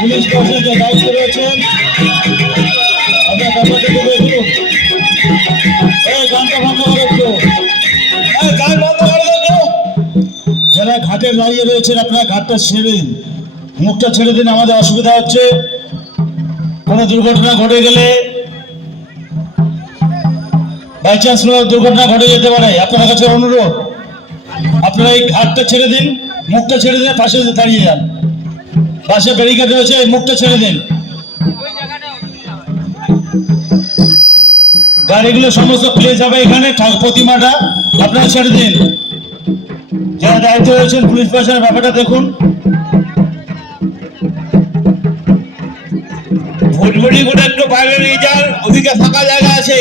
Police প্রশাসনের দায়িত্ব রয়েছেন, আপনার ব্যাপারটা দেখুন। গানটা বন্ধ করে একটু, গান বন্ধ করে দেখো। যারা ঘাটে দাঁড়িয়ে রয়েছেন আপনারা ঘাটটা ছেড়ে দিন, মুখটা ছেড়ে দিন। আমাদের অসুবিধা হচ্ছে, কোনো দুর্ঘটনা ঘটে গেলে, বাই চান্স কোনো দুর্ঘটনা ঘটে যেতে পারে। আপনার কাছে অনুরোধ, আপনারা এই ঘাটটা ছেড়ে দিন, মুখটা ছেড়ে দিন, পাশে দাঁড়িয়ে যান। পাশে ব্যারিকেড রয়েছে, মুখটা ছেড়ে দিন। গাড়িগুলো সমস্ত প্লেস হবে এখানে, প্রতিমাটা আপনারা ছেড়ে দিন। যারা দায়িত্ব রয়েছেন পুলিশ প্রশাসনের ব্যাপারটা দেখুন। ভোটবড়ি করে একটু বাইরে নিয়ে যান, ওদিকে ফাঁকা জায়গা আছে।